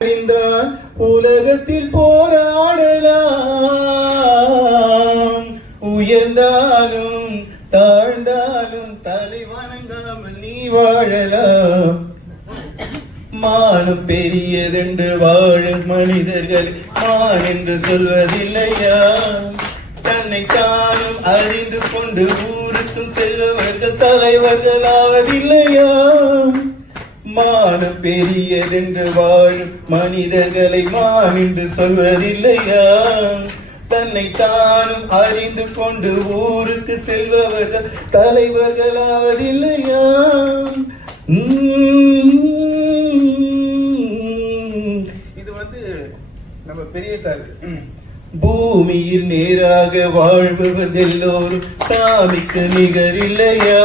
அறிந்தால் உலகத்தில் போராடலாம். உயர்ந்தாலும் தாழ்ந்தாலும் தலை வணங்காமல் நீ வாழலாம். மானம் பெரியதென்று வாழும் மனிதர்கள் மான் என்று சொல்வதில்லையா? தன்னை தானும் அறிந்து கொண்டு ஊருக்கும் செல்பவர்கள் தலைவர்கள் ஆவதில்லையா மானம் பெரியதென்று வாழும் மனிதர்களை மான் என்று சொல்வதில்லையா? தன்னை தானும் அறிந்து கொண்டு ஊருக்கு செல்பவர்கள் தலைவர்களாவதில்லையா? இது வந்து நம்ம பெரிய சார். பூமியில் நேராக வாழ்பவர் எல்லோரும் சாமிக்கு நிகர் இல்லையா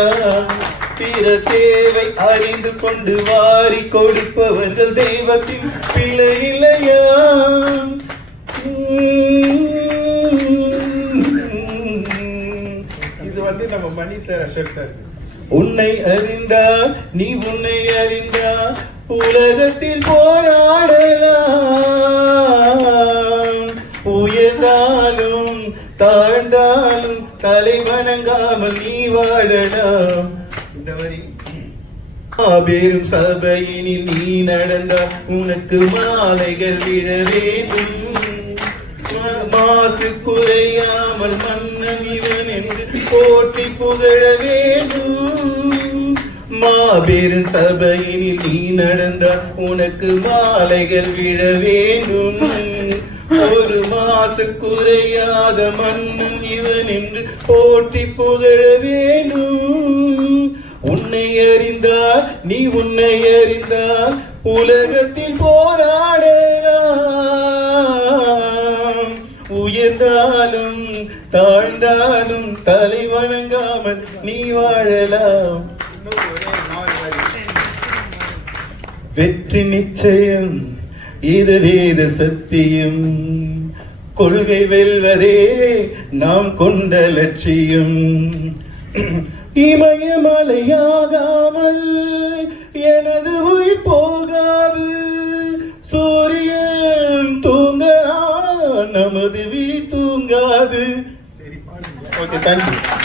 பிற தேவை அறிந்து கொண்டு வாரி கொடுப்பவர்கள் தெய்வத்தின் பிள்ளை இல்லையா? இது வந்து நம்ம மணி சார் அசோக் சார். உன்னை அறிந்தா நீ உன்னை அறிந்தா உலகத்தில் போராடலாம். உயர்ந்தாலும் தாழ்ந்தாலும் தலை வணங்காமல் நீ வாழலாம். இந்த வரி மாபெரும் சபையினில் நீ நடந்தால் உனக்கு மாலைகள் விழ வேண்டும். மாசு குறையாமல் மன்னன் இவன் என்று போற்றி புகழ வேண்டும். மாபெரும் சபையினில் நீ நடந்தால் உனக்கு மாலைகள் விழ வேண்டும். ஒரு மாசு குறையாத மன்னன் இவன் என்று போற்றி புகழ வேண்டும். உன்னை அறிந்தால் நீ உன்னை அறிந்தால் உலகத்தில் போராடலாம். உயர்ந்தாலும் தாழ்ந்தாலும் தலை வணங்காமல் நீ வாழலாம். வெற்றி நிச்சயம் இது வேத சத்தியம். கொள்கை வெல்வதே நாம் கொண்ட லட்சியம். இமயமலையாகாமல் எனது உயிர் போகாது. சூரியன் தூங்கலாம் நமது விழி தூங்காது. Okay thank you